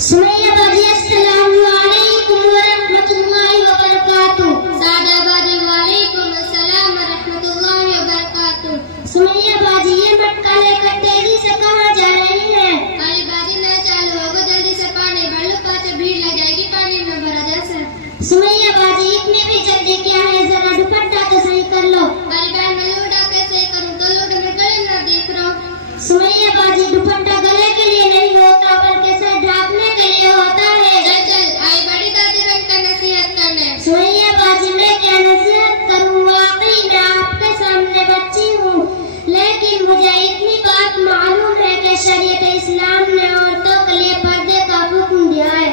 सुमैया बाजी अस्सलामु अलैकुम व रहमतुल्लाहि व बरकातुहू। सादा बाजी वालेकुम अस्सलाम व रहमतुल्लाहि व बरकातुहू। सुमैया बाजी ये मटका लेकर तेजी से कहाँ जा रही हैं? अरे बाजी ना चालू होगा, जल्दी से पानी भर लो, पाछे भीड़ लग जाएगी पानी में भरा जैसे। सुमैया बाजी इतनी भी जल्दी क्या है, जरा दुपट्टा तो सही कर लो। अरे बहन मैं लूडा कैसे करूँ, तो लूडा में गले ना देख रहा हूँ। सुमैया बाजी दुपट्टा गले के लिए नहीं होता बल्कि सर ढांकने के लिए होता है। चल चल आई बड़ी दादी बन कर नसीहत करने। सुमैया बाजी मैं क्या नसीहत करूँ, वाकई मैं आपके सामने बच्ची हूँ, लेकिन मुझे इतनी बात मालूम है कि शरीयत इस्लाम ने औरतों के लिए पर्दे का हुक्म दिया है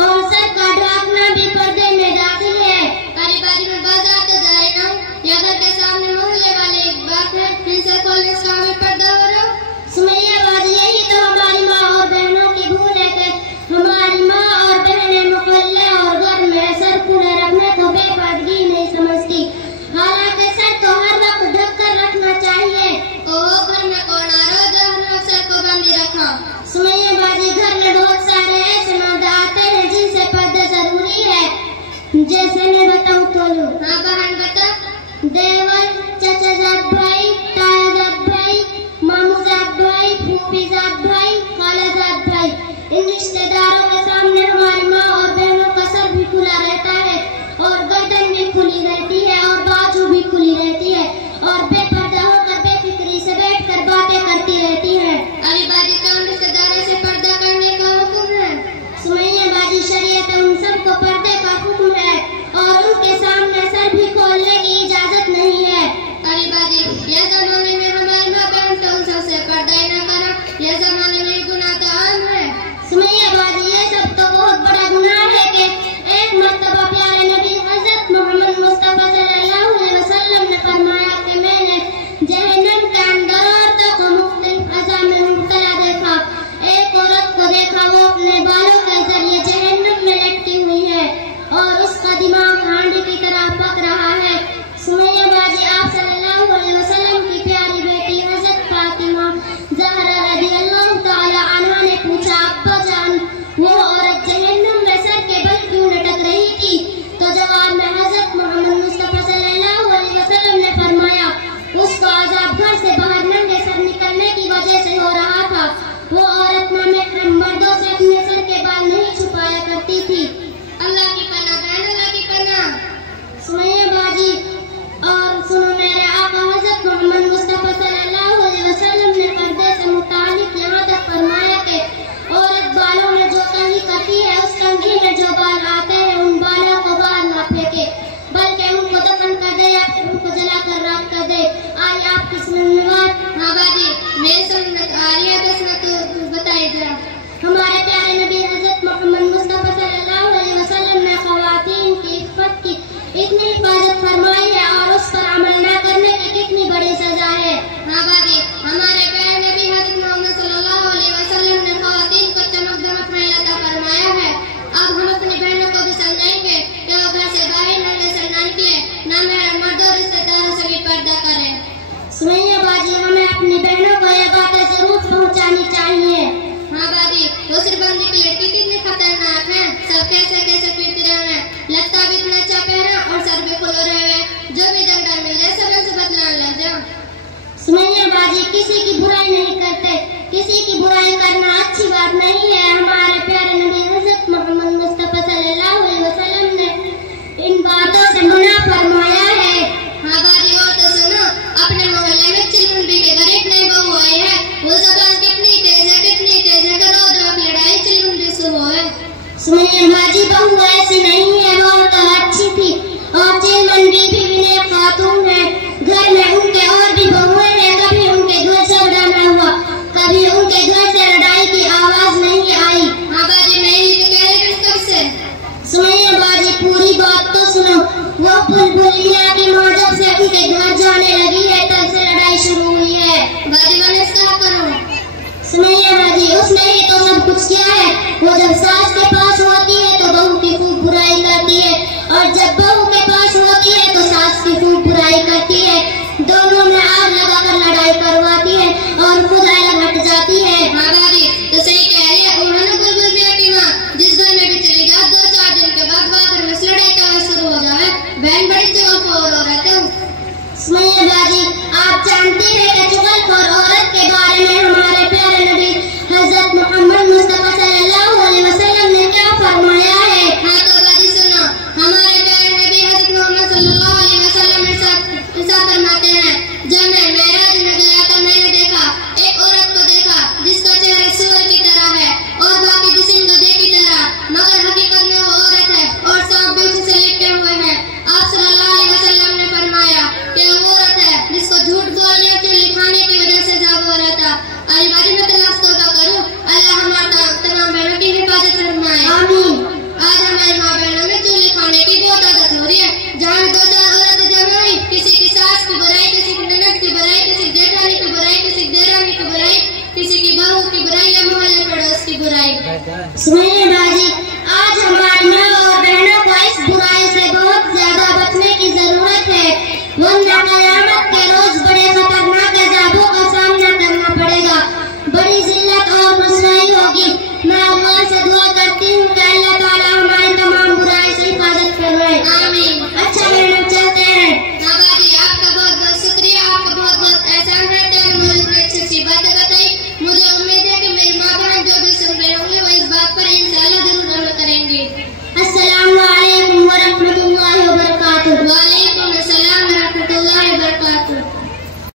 और सर का ढांकना भी पर्दे में दाखिल है। अरे बाजी में बाजार तो जा रही हूँ, या घर के सामने मोहल्ले वाले एक बात है, फिर से कॉलेज का में पर्दा हो रहा हूँ। सुमैया बाजी यही तो हमारी माँ और बहनों की भूल है कि हमारी माँ और बहनें मोहल्ले और घर में सर खुले रखने को बेपर्दगी नहीं समझती, हालांकि सर तो हर वक्त ढक कर रखना चाहिए। तो घर में कौन आ रहा है जो सर को बंदी रखा? सुमैया बाजी घर में बहुत सारे ऐसे मर्द आते हैं जिनसे पर्दा जरूरी है, जैसे मैं बताऊँ तो लो। हाँ बहन बता। देवर, चाचा जात भाई, ताया जात भाई, मामू जात भाई, फूफी जात भाई, खाला जात भाई, इन रिश्तेदारों के सामने हमारी माँ और बहनों का सर भी खुला रहता है और गर्दन भी खुली रहती है और बाजू भी खुली रहती है और बेपर्दा होकर बेफिक्री से बैठकर बातें करती रहती है। अरे बाजी कौन रिश्तेदारों से पर्दा करने का हुक्म है? सुमैया बाजी शरीयत उन सबको पर्दे का हुक्म है और उनके सामने सर भी खोलने की इजाजत नहीं है। अरे बाजी यह जमाने में हमारी माँ बहन तो उन सबसे पर्दा ही न करा, यह जमाने में गुनाह तो आम है। सुमैया बाजी ये सब तो बहुत बड़ा गुनाह है कि एक मर्तबा प्यारे नबी हजरत मोहम्मद मुस्तफा सल्लल्लाहु अलैहि वसल्लम ने फरमाया कि मैंने जहन्नम के अंदर औरतों को मुख्तलिफ अज़ा में मुब्तला देखा। एक औरत को देखा, वो अपने बालों के जरिए जहन्नम में लटकी हुई है और उसका दिमाग हांडी की तरह पक रहा है। सुमैया बाजी आप सल्लल्लाहु अलैहि वसल्लम की प्यारी बेटी हजरत फातिमा ज़हरा रज़ियल्लाहु ताला अन्हा ने पूछा, अब्बा जान वो औरत जहन्नम में सर के बल क्यों लटक रही थी? तो जवाब में हजरत मोहम्मद मुस्तफा सल्लल्लाहु अलैहि वसल्लम ने फरमाया, उसको अज़ाब घर से बाहर नंगे सर निकलने की वजह से हो रहा था। वो औरत नामहरम मर्दों से अपने सर के बाल नहीं छुपाया करती थी। अल्लाह की पनाह बहन, अल्लाह की पनाह। सुमैया बाजी और सुनो, मेरे आका हजरत मोहम्मद मुस्तफा सल्लल्लाहु अलैहि वसल्लम ने पर्दे से मुतालिक यहाँ तक फरमाया कि औरत बालों में जो कंघी करती है, उस कंघी में जो बाल आते हैं उन बालों को बाहर न फेंके, बल्कि उनको दफन कर दे या फिर उनको जलाकर राख कर दे। आज आपकी सुन्नत। हाँ बाजी मेरी सुन्नत आ रही है, बस ना तो बताइए जरा। हमारे प्यारे नबी हजरत मोहम्मद मुस्तफा सल्लल्लाहु अलैहि वसल्लम ने ख़वातीन की इफ़्फ़त की इतनी हिफाजत फरमाई है और उस पर अमल न करने की कितनी बड़ी सजा है। हाँ बाजी हमारे प्यारे नबी हजरत मोहम्मद सल्लल्लाहु अलैहि वसल्लम ने ख़वातीन को चमक दमक में अता फरमाया है। अब हम अपनी बहनों को भी समझाएंगे कि वो घर से बाहर नंगे सर न निकले, ना मेरे मर्द और रिश्तेदारों से भी पर्दा करें। सुमैया बाजी हमें अपनी बहनों को ये बातें जरूर पहुँचानी चाहिए। हाँ बाजी दूसरी की लड़की कितनी खतरनाक है, सब कैसे कैसे पीते रहे, लगता भी इतना अच्छा पहना और सर भी खुले रहे, जो भी डंडा मिले सब से बदलाने लग जाओ। सुमैया बाजी किसी की बुराई नहीं करते, किसी की बुराई करना अच्छी बात नहीं है। हमारे प्यारे नबी हजरत मोहम्मद मुस्तफा सल्लल्लाहु अलैहि वसल्लम ने इन बातों से मना फरमाया है। हाँ बाजी और तो सुनो, अपने मोहल्ले में चिलमुंडी के घर एक नई बहू आई है, वो जबान कितनी तेज है कि रोज रोज लड़ाई चिलमुंडी से हो है। सुमैया बाजी बहू ऐसी नहीं है, वो तो अच्छी थी और चिलमुंडी भी विनय खातून है। घर में उनके और भी बहुएं हैं, कभी उनके घर से उड़ाना हुआ, कभी उनके घर से लड़ाई की आवाज नहीं आई। हाँ बाजी नहीं तो कह रही कब से? सुमैया बाजी पूरी बात तो सुनो, वो बुलबुलिया की माँ जब से उनके घर जाने लगी है तब से लड़ाई शुरू हुई है। बाजी मैंने क्या करूँ? सुमैया बाजी उसने ही तो सब कुछ किया है। वो जब सास के पास होती है तो बहू की खूब बुराई करती है और जब बहू के पास होती है तो सास की खूब बुराई करती है। दोनों में आग लगाकर लड़ाई करवाती है और खुद अलग हट जाती है। हाँ बाजी तो सही कह रही है, उन्होंने बुलबुल की माँ सुनिए बाजी, आज हमारी माँ और बहनों को इस बुराई से बहुत ज्यादा बचने की जरूरत है, वरना क़यामत के रोज